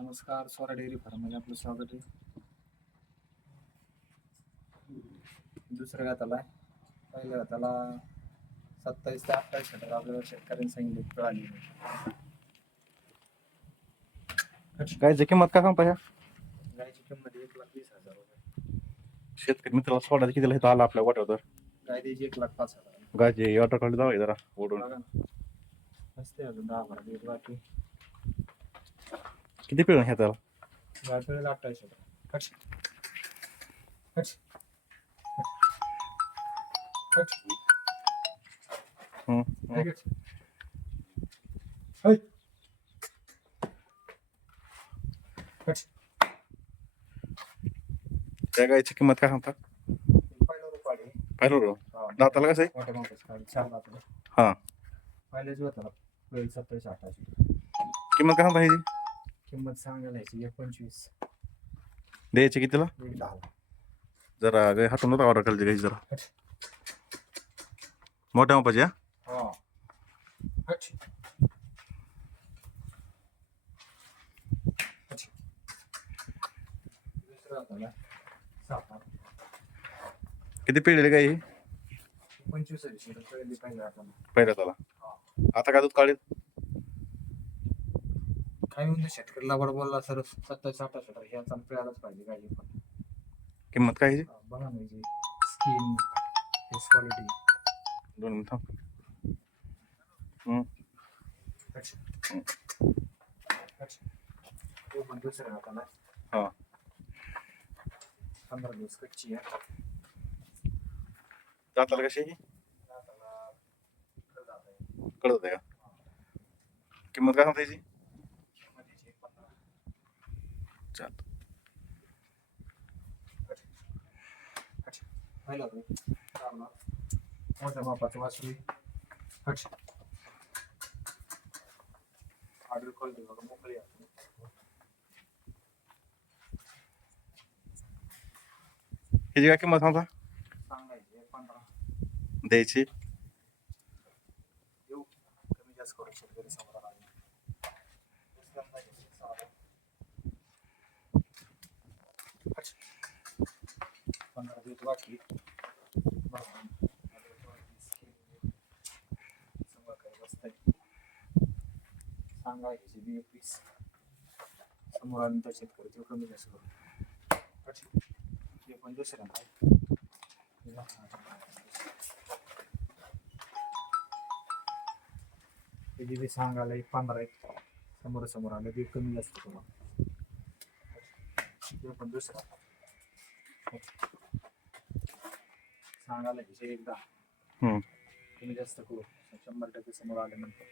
नमस्कार स्वरा डेअरी फार्ममध्ये आपलं स्वागत आहे दुसऱ्या गाताला. पहिल्या गाताला सत्तावीस ते अठ्ठावीस लिटर आपल्याला शेतकऱ्यांनी सांगितले कळाली गायची किंमत काय सांगता ह्या गायची किंमत एक लाख वीस हज़ार रुपये शेतकरी मित्राला सोडायचं कितीला इथं आला आपल्या वाट्यावर गाय द्यायची एक लाख पाच हज़ार। गायची ऑर्डर काढली जाऊ जरा ओढून असते अजून दहा बारा बाकी। किती पिळून ह्या त्याला? अठ्ठावीस कट कट कट हम्म, हम्म. कट त्या गायची किंमत काय सांगता? पहिला रुपाडी पाहिलं रो हा. दाताला कसं आहे? मोठ्या माणसाचं काय चार दाताला हा. पहिल्याच होता वेळ सत्तावीस अठ्ठावीस. किंमत काय सांगता ह्याची? किंमत सांगायला याची एक पंचवीस द्यायची कितीला? एक दहा जरा गाय हटून नव्हता ऑर्डर करायची गायची जरा. मोठ्या मापाची हा? हा. दुसरा सात. किती पिळलेली गाय ही? पंचवीस आहे पहिली पहिल्या त्याला आता काय दूध काढेल? काय म्हणतो शेतकऱ्याला बड बोलला सर सत्तावीस लिटर ह्या पाहिजे गाडी पण. किंमत काय बघा ना याची. स्किन फेस क्वालिटी दोन मिनिट थांब. हम्म. तो पण दुसऱ्या हाताला. हा. पंधरा दिवस कच्ची आहे. दाताला कशी आहे? ही? हाताला इकडं जात आहे. कळत आहे का? किंमत काय ह्याची मध्ये एक पंधरा. का? चालणार. मोठ्या हट ऑर्डर कॉल दे किंमत सांगायची द्यायची येऊ कमी जास्त करू शेतकरी समाधान आहे. पंधरा दिवस बाकी बघा. समोर काही बसतंय. सांगा घ्यायची बी एकवीस समोर आली तर शेतकरी ते कमी जास्त करू हट. हे पण दुसऱ्यांदा आहे. त्याची बी सांगायला एक पंधरा एक समोर समोर आलं बी कमी जास्त तुम्हाला ते पण दुसरा सांगायला एकदा हम्म. कमी जास्त करू शंभर टक्के समोर आल्यानंतर